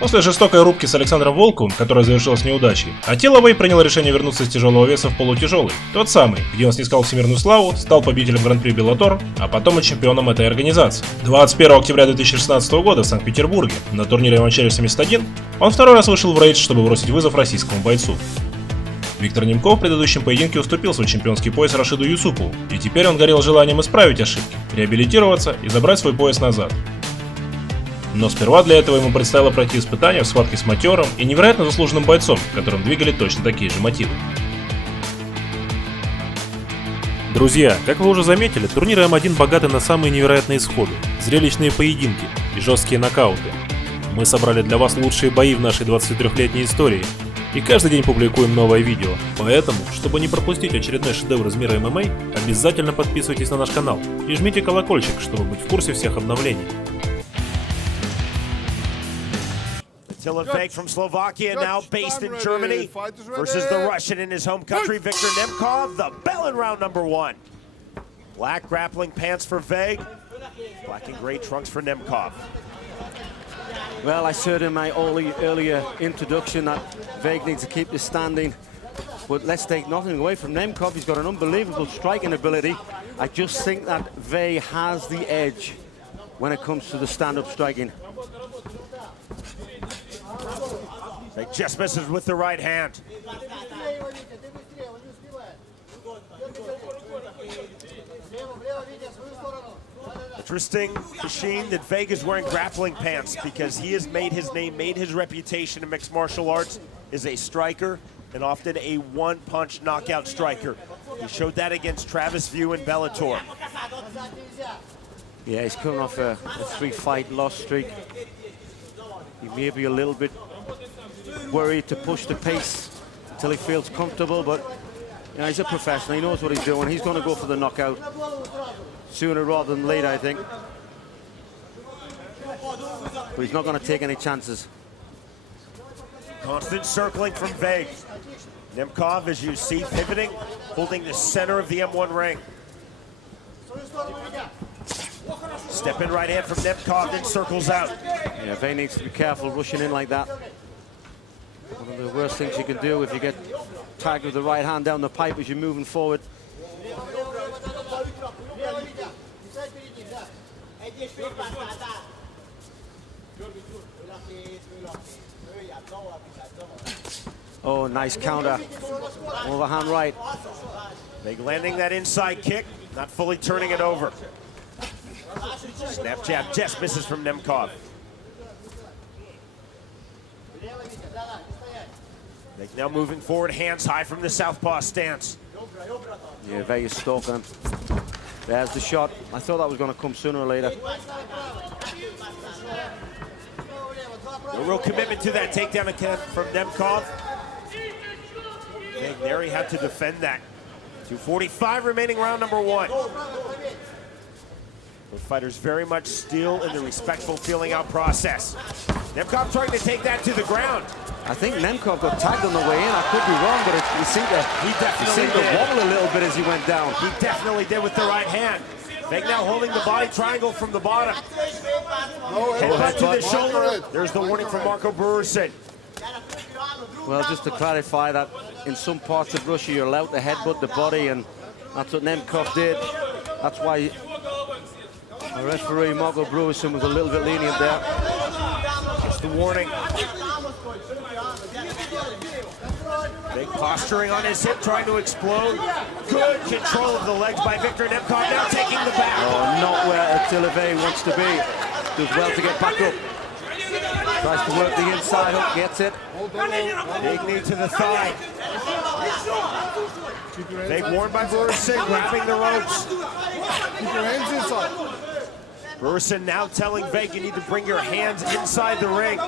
После жестокой рубки с Александром Волковым, которая завершилась неудачей, Аттила Вей принял решение вернуться из тяжелого веса в полутяжелый. Тот самый, где он снискал всемирную славу, стал победителем Гран-при Беллатор, а потом и чемпионом этой организации. 21 октября 2016 года в Санкт-Петербурге на турнире Вачелли 71 он второй раз вышел в рейдж, чтобы бросить вызов российскому бойцу. Виктор Немков в предыдущем поединке уступил свой чемпионский пояс Рашиду Юсупову, и теперь он горел желанием исправить ошибки, реабилитироваться и забрать свой пояс назад. Но сперва для этого ему предстояло пройти испытания в схватке с матерым и невероятно заслуженным бойцом, которым двигали точно такие же мотивы. Друзья, как вы уже заметили, турниры М1 богаты на самые невероятные исходы, зрелищные поединки и жесткие нокауты. Мы собрали для вас лучшие бои в нашей 23-летней истории и каждый день публикуем новое видео. Поэтому, чтобы не пропустить очередной шедевр из мира ММА, обязательно подписывайтесь на наш канал и жмите колокольчик, чтобы быть в курсе всех обновлений. Attila Veg from Slovakia, now based in Germany, versus the Russian in his home country, Viktor Nemkov. The bell in round number one. Black grappling pants for Veg, black and gray trunks for Nemkov. Well, I said in my earlier introduction that Veg needs to keep this standing, but let's take nothing away from Nemkov. He's got an unbelievable striking ability. I just think that Veg has the edge when it comes to the stand-up striking. Veg just misses with the right hand. Interesting, Sheen, that Veg is wearing grappling pants because he has made his name, made his reputation in mixed martial arts as a striker and often a one-punch knockout striker. He showed that against Travis View in Bellator. Yeah, he's coming off a three-fight loss streak. He may be a little bit worried to push the pace until he feels comfortable, but you know, he's a professional. He knows what he's doing. He's going to go for the knockout sooner rather than later, I think. But he's not going to take any chances. Constant circling from Veg. Nemkov, as you see, pivoting, holding the center of the M1 ring. Step in right hand from Nemkov, then circles out. Yeah, Veg needs to be careful rushing in like that. One of the worst things you can do if you get tagged with the right hand down the pipe as you're moving forward. Oh, nice counter. Overhand right. Veg landing that inside kick, not fully turning it over. Snap jab just misses from Nemkov. Veg now moving forward, hands high from the southpaw stance. Yeah, Veg is stalking him. There's the shot. I thought that was going to come sooner or later. No real commitment to that takedown from Nemkov. Veg there, he had to defend that. 2:45 remaining, round number one. Both fighters very much still in the respectful feeling out process. Nemkov trying to take that to the ground. I think Nemkov got tagged on the way in. I could be wrong, but he seemed to wobble a little bit as he went down. He definitely did with the right hand. Veg now holding the body triangle from the bottom. Head to the shoulder. There's the warning from Marco Bruersen. Well, just to clarify that in some parts of Russia you're allowed to headbutt the body, and that's what Nemkov did. That's why the referee Marco Bruersen was a little bit lenient there. Just the warning. Big posturing on his hip, trying to explode. Good control of the legs by Viktor Nemkov, now taking the back. Oh, not where Attila Vey wants to be. Does well to get back up. Tries to work the inside hook, gets it. Big knee to the thigh. Big warned by Bruersen, grabbing the ropes. Keep your hands inside. Bruersen now telling Veg you need to bring your hands inside the ring.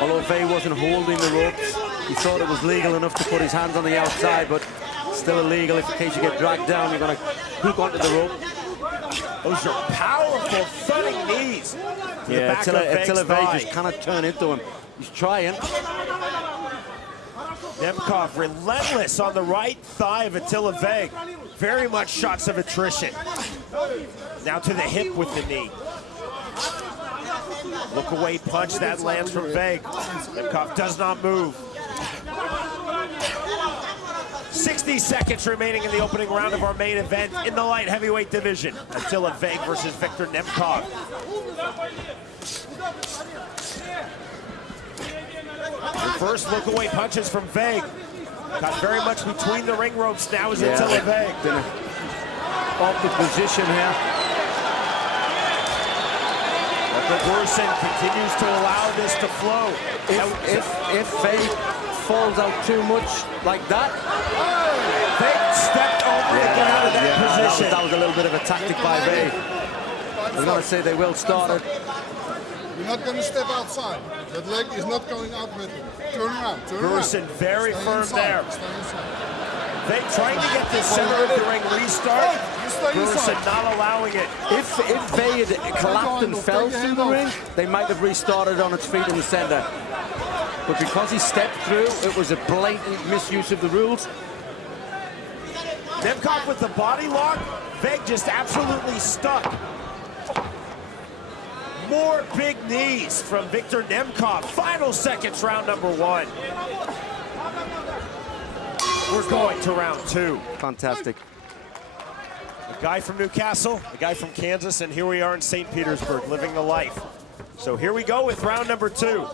Although Vey wasn't holding the ropes, he thought it was legal enough to put his hands on the outside, but still illegal if in case you get dragged down, you're going to hook onto the rope. Those are powerful, thudding knees. Yeah, Attila Vey just cannot turn into him. He's trying. Nemkov relentless on the right thigh of Attila Veg. Very much shots of attrition. Now to the hip with the knee. Look away punch that lands from Vague. Nemkov does not move. 60 seconds remaining in the opening round of our main event in the light heavyweight division. Attila Vague versus Viktor Nemkov. First look away punches from Vague. Got very much between the ring ropes now is Attila Vague. Been an awkward position here. Borson continues to allow this to flow. If Vague falls out too much like that, Vague stepped over to get out of that position. That was a little bit of a tactic by Vague. I'm going to say they will start it. You're not going to step outside. That leg is not going out with it. Turn around, turn around. Borson very Stay firm inside, there. Stay inside. Vague trying to get the center of the ring restart. You stay Borson inside. not allowing it. If Vague had collapsed and fell through the ring, they might have restarted on its feet in the center. But because he stepped through, it was a blatant misuse of the rules. Nemkov with the body lock. Vague just absolutely stuck. More big knees from Viktor Nemkov. Final seconds, round number 1. We're going to round 2. Fantastic. A guy from Newcastle, a guy from Kansas, and here we are in St. Petersburg, living the life. So here we go with round number 2.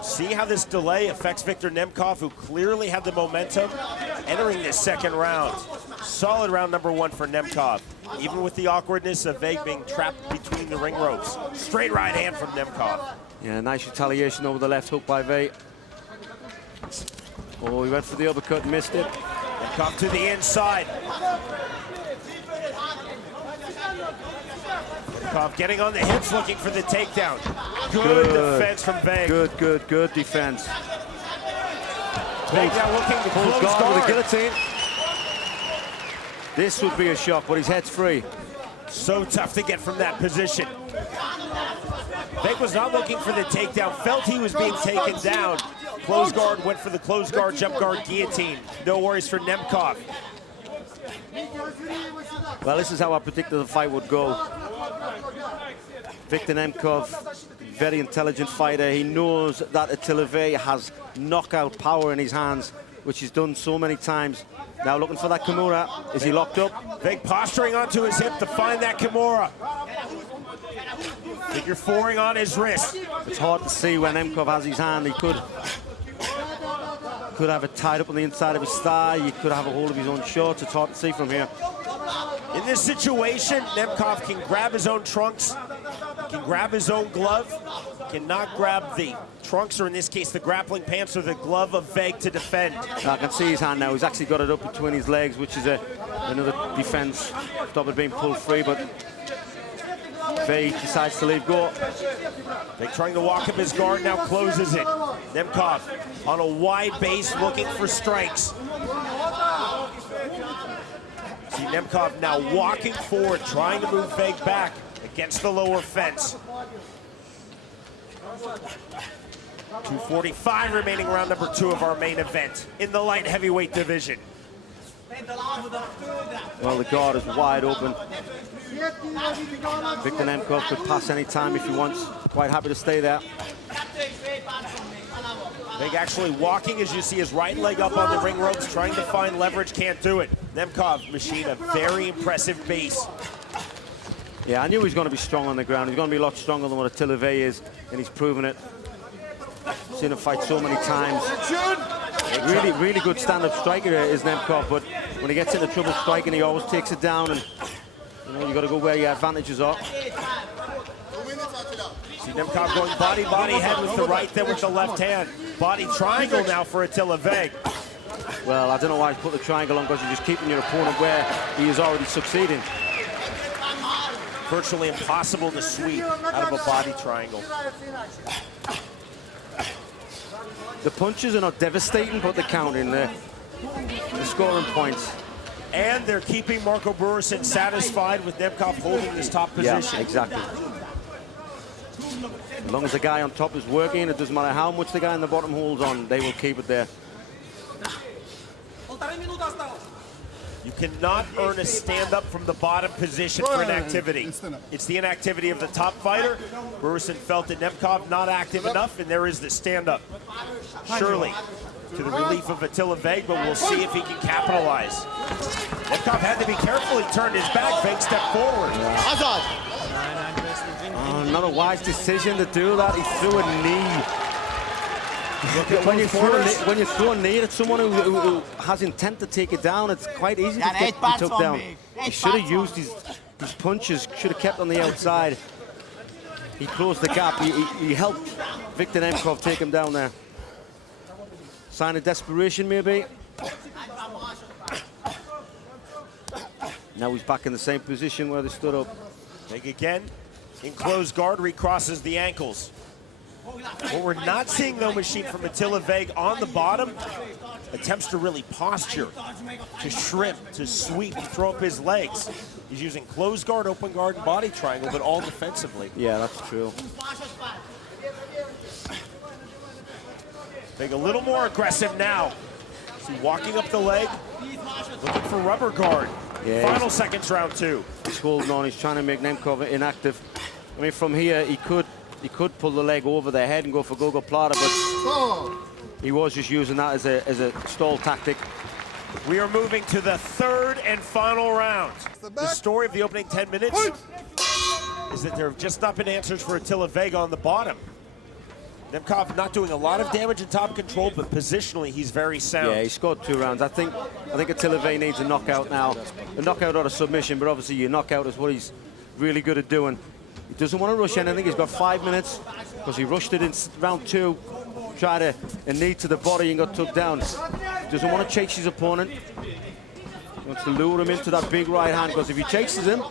See how this delay affects Viktor Nemkov, who clearly had the momentum entering this second round. Solid round number 1 for Nemkov, even with the awkwardness of Vague being trapped between the ring ropes. Straight right hand from Nemkov. Yeah, nice retaliation over the left hook by Vague. Oh, he went for the uppercut, missed it. Nemkov to the inside. Nemkov getting on the hips, looking for the takedown. Good defense from Vague. Good defense. Vague now looking to close Guard guard. with a guillotine. This would be a shock, but his head's free. So tough to get from that position. Vague was not looking for the takedown, felt he was being taken down. Close guard, went for the close guard, jump guard, guillotine. No worries for Nemkov. Well, this is how I predicted the fight would go. Viktor Nemkov, very intelligent fighter. He knows that Attila Vague has knockout power in his hands, which he's done so many times. Now looking for that Kimura. Is he locked up? Vague posturing onto his hip to find that Kimura. Figure fouring on his wrist. It's hard to see when Nemkov has his hand. He could have it tied up on the inside of his thigh. He could have a hold of his own shorts. It's hard to see from here. In this situation, Nemkov can grab his own trunks, can grab his own glove, cannot grab the trunks, or in this case, the grappling pants or the glove of Vague to defend. I can see his hand now. He's actually got it up between his legs, which is another defense. Stop it being pulled free, but Vague decides to leave go. Vague trying to walk up his guard, now closes it. Nemkov on a wide base looking for strikes. See Nemkov now walking forward, trying to move Vague back against the lower fence. 2:45 remaining, round number 2 of our main event in the light heavyweight division. Well, the guard is wide open. Viktor Nemkov could pass any time if he wants. Quite happy to stay there. Vague actually walking, as you see his right leg up on the ring ropes, trying to find leverage, can't do it. Nemkov machine a very impressive base. Yeah, I knew he was going to be strong on the ground. He's going to be a lot stronger than what Attila Vague is, and he's proven it. Seen him fight so many times. Really good stand-up striker is Nemkov, but when he gets into trouble striking, he always takes it down, and you got to go where your advantages are. See Nemkov going body, head with the right, then with the left hand. Body triangle now for Attila Vague. Well, I don't know why he's put the triangle on, because you're just keeping your opponent where he is already succeeding. Virtually impossible to sweep out of a body triangle. The punches are not devastating, but they're counting. They're scoring points. And they're keeping Marco Borson satisfied with Nemkov holding this top position. Yeah, exactly. As long as the guy on top is working, it doesn't matter how much the guy on the bottom holds on, they will keep it there. You cannot earn a stand-up from the bottom position for inactivity. It's the inactivity of the top fighter. Bruce felt that Nemkov not active enough, and there is the stand-up. Surely, to the relief of Attila Veg, but we'll see if he can capitalize. Nemkov had to be careful. He turned his back. Veg stepped forward. Not a wise decision to do that. He threw a knee. When you throw a knee at someone who has intent to take it down, it's quite easy to get took down. He should have used his punches, should have kept on the outside. He closed the gap. He helped Viktor Nemkov take him down there. Sign of desperation, maybe. Now he's back in the same position where they stood up. Veg again, in closed guard, recrosses the ankles. What we're not seeing, though, Machine, from Attila Veg on the bottom, attempts to really posture, to shrimp, to sweep, and throw up his legs. He's using closed guard, open guard, and body triangle, but all defensively. Yeah, that's true. Veg a little more aggressive now. See, walking up the leg, looking for rubber guard. Yeah, Final seconds, round 2. He's holding on. He's trying to make Nemkov inactive. I mean, from here, he could pull the leg over their head and go for gogoplata, but he was just using that as a stall tactic. We are moving to the third and final round. The story of the opening 10 minutes is that there have just not been answers for Attila Veg on the bottom. Nemkov not doing a lot of damage in top control, but positionally he's very sound. Yeah, he scored 2 rounds. I think Attila Veg needs a knockout now. A knockout or a submission, but obviously your knockout is what he's really good at doing. He doesn't want to rush anything. He's got 5 minutes because he rushed it in round 2, tried a knee to the body and got took down. He doesn't want to chase his opponent. He wants to lure him into that big right hand, because if he chases him,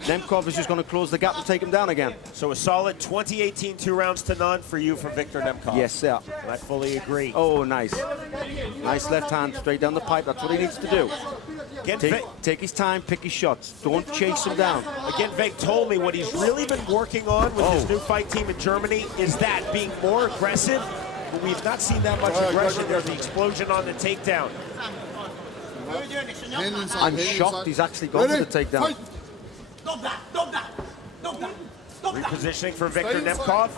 Nemkov is just going to close the gap and take him down again. So a solid 2018 2-0 for you for Viktor Nemkov. Yes, sir. And I fully agree. Oh, nice. Nice left hand straight down the pipe. That's what he needs to do. Again, Take his time, pick his shots. Don't chase him down. Again, Veg told me what he's really been working on with his new fight team in Germany is that, being more aggressive, but we've not seen that much aggression there. The explosion on the takedown. I'm shocked he's actually gone for the takedown. Repositioning for Viktor Nemkov.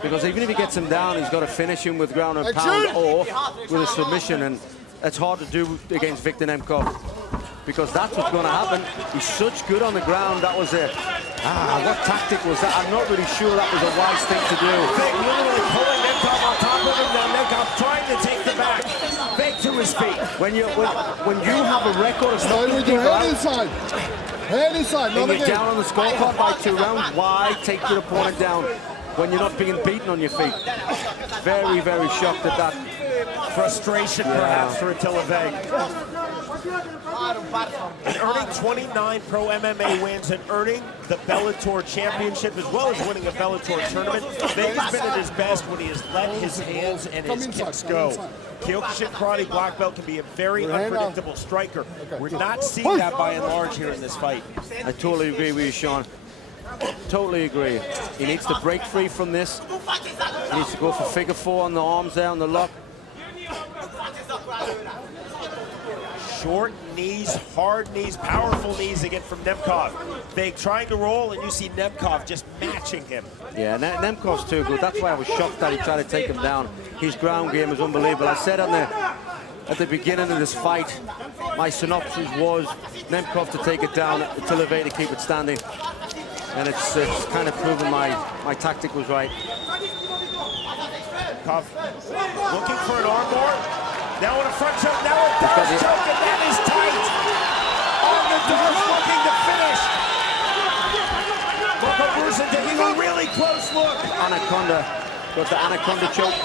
Because even if he gets him down, he's got to finish him with ground and pound or with a submission, and it's hard to do against Viktor Nemkov, because that's what's going to happen. He's such good on the ground. That was what tactic was that? I'm not really sure that was a wise thing to do. Vig literally pulling Nemkov on top of him. Now Nemkov trying to take the back. Vig to his feet. When you have a record of Stay with your head inside. Head inside, not and you're again. down on the scorecard by 2 rounds, why take your opponent down when you're not being beaten on your feet? Very, very shocked at that. Frustration, perhaps, for Attila Veg. And earning 29 pro MMA wins and earning the Bellator championship, as well as winning a Bellator tournament. Veg has been at his best when he has let his hands and his kicks go. Kyokushin Karate black belt can be a very unpredictable striker. We're not seeing that by and large here in this fight. I totally agree with you, Sean. Totally agree. He needs to break free from this. He needs to go for figure 4 on the arms there, on the lock. Short knees, hard knees, powerful knees again from Nemkov. Vig trying to roll, and you see Nemkov just matching him. Yeah, Nemkov's too good. That's why I was shocked that he tried to take him down. His ground game is unbelievable. I said at the beginning of this fight, my synopsis was Nemkov to take it down, Attila Veg to keep it standing. And it's kind of proven my tactic was right. Nemkov looking for an armbar. Now on a front choke, now a down choke, and that is tight. On the door, looking to finish. Marco Bruce taking a really close look. Anaconda, got the anaconda choke.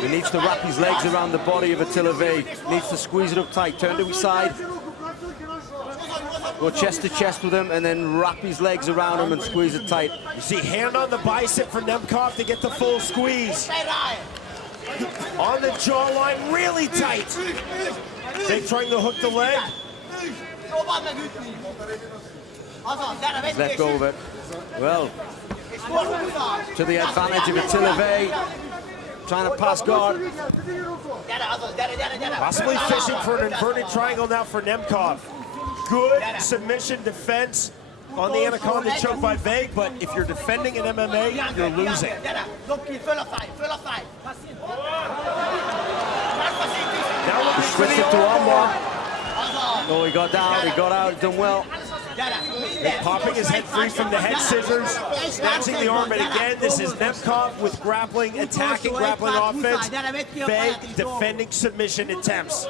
He needs to wrap his legs around the body of Attila Veg. Needs to squeeze it up tight, turn to his side. Go chest to chest with him and then wrap his legs around him and squeeze it tight. You see hand on the bicep for Nemkov to get the full squeeze. On the jawline, really tight. Vig trying to hook the leg. He's let go of it. Well, to the advantage of Attila Veg. trying to pass guard. Possibly fishing for an inverted triangle now for Nemkov. Good submission defense on the Anaconda choke by Vague, but if you're defending in MMA, you're losing. Now looking for Switched the it to armbar. Oh, he got down, he got out, done well. Popping his head free from the head scissors, snatching the arm, but again, this is Nemkov with grappling, attacking, grappling offense. Vague defending submission attempts.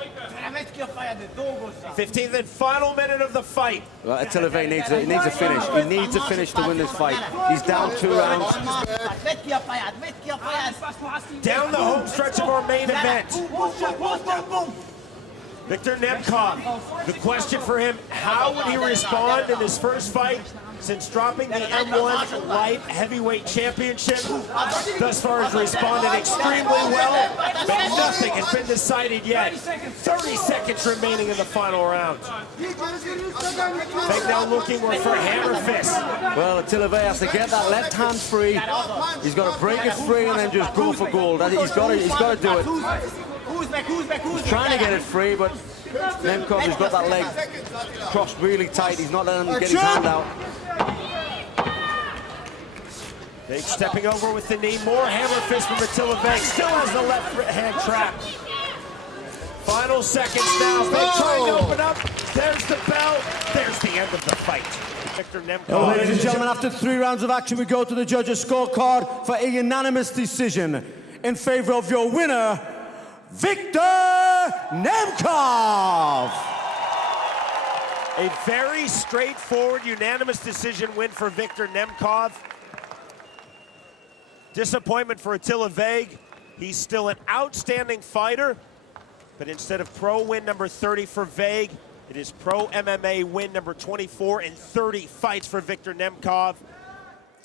15th and final minute of the fight. Well, Attila Veg needs a finish. He needs a finish to win this fight. He's down 2 rounds. Down the home stretch of our main event. Victor Nemkov, the question for him, how would he respond in his first fight since dropping the M1 light heavyweight championship? Thus far has responded extremely well, but nothing has been decided yet. 30 seconds remaining in the final round. Vague now looking for hammer fist. Well, Attila Veg has to get that left hand free. He's got to break it free and then just go for gold. He's got to do it. He's trying to get it free, but Nemkov has got that leg crossed really tight. He's not letting him get his hand out. Vague stepping over with the knee. More hammer fist from Attila Veg. Still has the left hand trapped. Final seconds now. Vague trying to open up. There's the bell. There's the end of the fight. Victor Nemkov. Well, ladies and gentlemen, after 3 rounds of action, we go to the judges' scorecard for a unanimous decision in favor of your winner, Victor Nemkov. A very straightforward, unanimous decision win for Victor Nemkov. Disappointment for Attila Veg. He's still an outstanding fighter, but instead of pro win number 30 for Veg, it is pro MMA win number 24 in 30 fights for Victor Nemkov.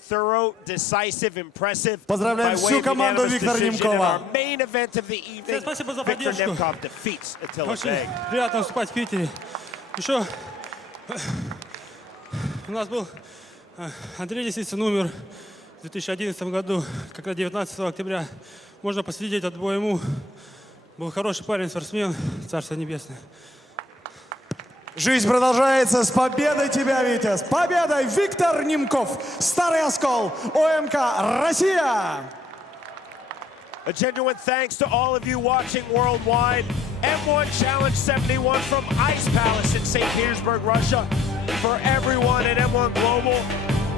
Thorough, decisive, impressive. Поздравляем всю команду Виктора Немкова. Our main event of the evening, Спасибо за Victor поддержку. Nemkov defeats Attila Очень Veg. приятно выступать в Питере. Еще у нас был Андрей Лисицын, умер в 2011 году, как раз 19 октября. Можно посвятить этот бой ему. Был хороший парень, спортсмен, Царство Небесное. Жизнь продолжается. С победой тебя, Витя! С победой, Виктор Немков! Старый Оскол, ОМК, Россия! A genuine thanks to all of you watching worldwide. M1 Challenge 71 from Ice Palace in St. Petersburg, Russia. For everyone at M1 Global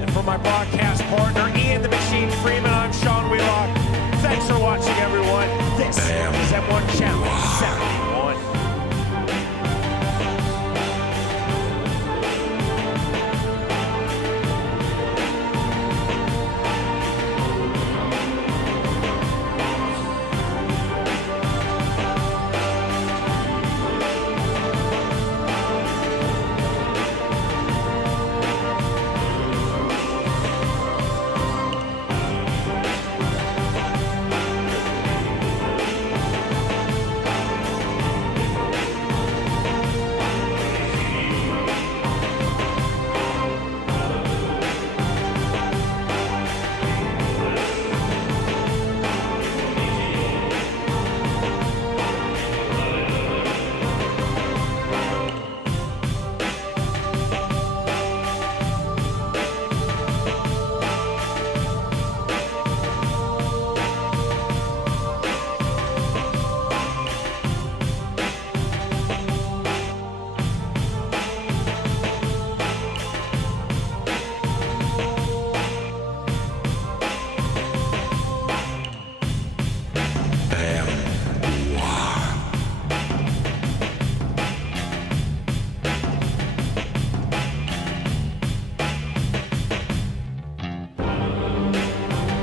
and for my broadcast partner, Ian the Machine Freeman, I'm Sean Wheelock. Thanks for watching, everyone. This is M1 Challenge 71.